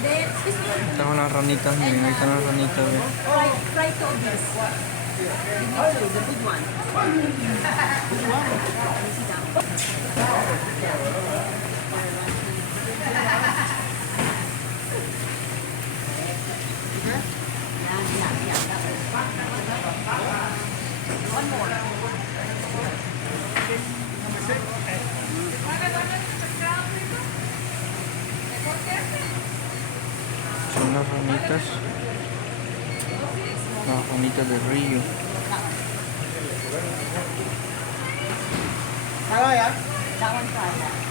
Ito ko ng ranita. Ito ng ranita. Try to this. The good one. One more. Son las ranitas. La ranita del río. That one try.